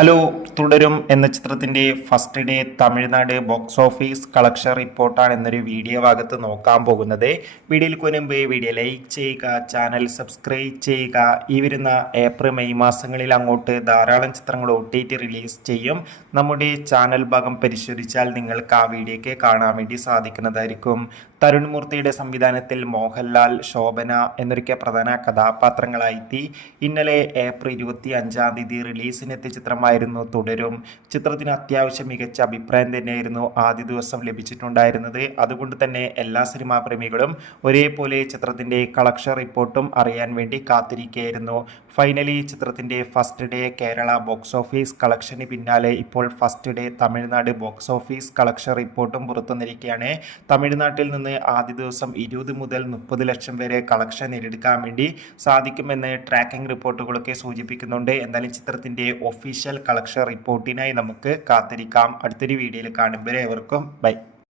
Hello Thudarum എന്ന ചിത്രത്തിന്റെ first day Tamil Nadu box office collection റിപ്പോർട്ടാണ് എന്നൊരു വീഡിയോ ഭാഗത്ത് നോക്കാൻ പോകുന്നത്. വീഡിയോയിൽ മുൻപ് വീഡിയോ ലൈക്ക് ചെയ്യുക ചാനൽ സബ്സ്ക്രൈബ് ചെയ്യുക. ഈ വരുന്ന ഏപ്രിൽ മെയ് മാസങ്ങളിൽ അങ്ങോട്ട് ധാരാളം ചിത്രങ്ങൾ ഒ റിലീസ് ചെയ്യും. നമ്മുടെ ചാനൽ ഭാഗം പരിശോധിച്ചാൽ നിങ്ങൾക്ക് ആ വീഡിയോയ്ക്ക് കാണാൻ വേണ്ടി സാധിക്കുന്നതായിരിക്കും. തരുൺ മൂർത്തിയുടെ സംവിധാനത്തിൽ മോഹൻലാൽ ശോഭന എന്നൊക്കെ പ്രധാന കഥാപാത്രങ്ങളായിത്തി ഇന്നലെ ഏപ്രിൽ ഇരുപത്തി അഞ്ചാം തീയതി റിലീസിനെത്തിയ ചിത്രമായിരുന്നു തുടരും. ചിത്രത്തിന് അത്യാവശ്യം മികച്ച അഭിപ്രായം തന്നെയായിരുന്നു ആദ്യ ദിവസം ലഭിച്ചിട്ടുണ്ടായിരുന്നത്. അതുകൊണ്ട് തന്നെ എല്ലാ സിനിമാ പ്രേമികളും ഒരേപോലെ ചിത്രത്തിന്റെ കളക്ഷൻ റിപ്പോർട്ടും അറിയാൻ വേണ്ടി കാത്തിരിക്കുകയായിരുന്നു. ഫൈനലി ചിത്രത്തിന്റെ first day Kerala box office കളക്ഷന് പിന്നാലെ ഇപ്പോൾ first day Tamil Nadu box office collection റിപ്പോർട്ടും പുറത്തുവന്നിരിക്കുകയാണ് തമിഴ്നാട്ടിൽ നിന്ന് ആദ്യ ദിവസം ഇരുപത് മുതൽ മുപ്പത് ലക്ഷം വരെ കളക്ഷൻ നേടിയെടുക്കാൻ വേണ്ടി സാധിക്കുമെന്ന് ട്രാക്കിംഗ് റിപ്പോർട്ടുകളൊക്കെ സൂചിപ്പിക്കുന്നുണ്ട്. എന്തായാലും ചിത്രത്തിന്റെ ഒഫീഷ്യൽ കളക്ഷൻ റിപ്പോർട്ടിനായി നമുക്ക് കാത്തിരിക്കാം. അടുത്തൊരു വീഡിയോയിൽ കാണുമ്പോൾ ഏവർക്കും ബൈ.